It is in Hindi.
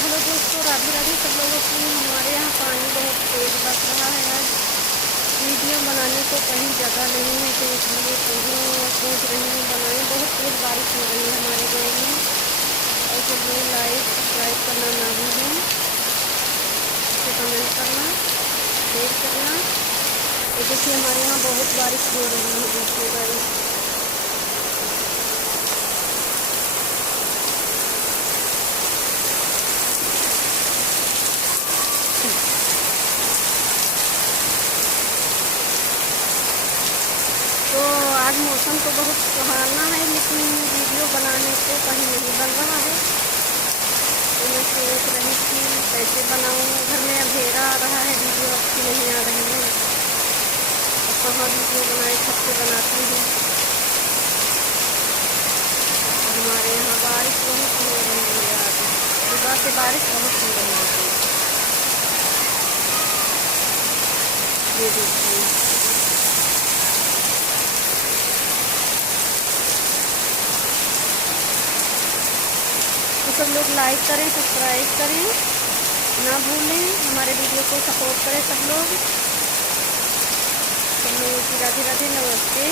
हेलो दोस्तों, राधे राधे सब लोगों की। हमारे यहाँ पानी बहुत तेज़ बरस रहा है। आज वीडियो बनाने को कहीं जगह नहीं है, तो इसलिए सोच रही हूँ बनाएं। बहुत तेज़ बारिश हो रही है हमारे गाँव में। और सब लोग लाइक सब्सक्राइब करना ना भूलें, तो कमेंट करना, शेयर करना। तो देखिए हमारे यहाँ बहुत बारिश हो रही है। देखिए गाइस, तो आज मौसम तो बहुत सुहाना है, लेकिन वीडियो बनाने को कहीं नहीं बन रहा है। तो मैं सोच रही थी कैसे बनाऊँ। घर में अंधेरा आ रहा है, वीडियो अच्छी नहीं आ रही है। अब कहाँ वीडियो बनाए, छत पे बनाती हूँ। हमारे यहाँ बारिश बहुत हो रही है। आज सुबह से बारिश बहुत हो रही है। ये देखिए, तो सब लोग लाइक करें, सब्सक्राइब करें ना भूलें। हमारे वीडियो को सपोर्ट करें सब लोग। सब लोगों की राधे राधे, नमस्ते।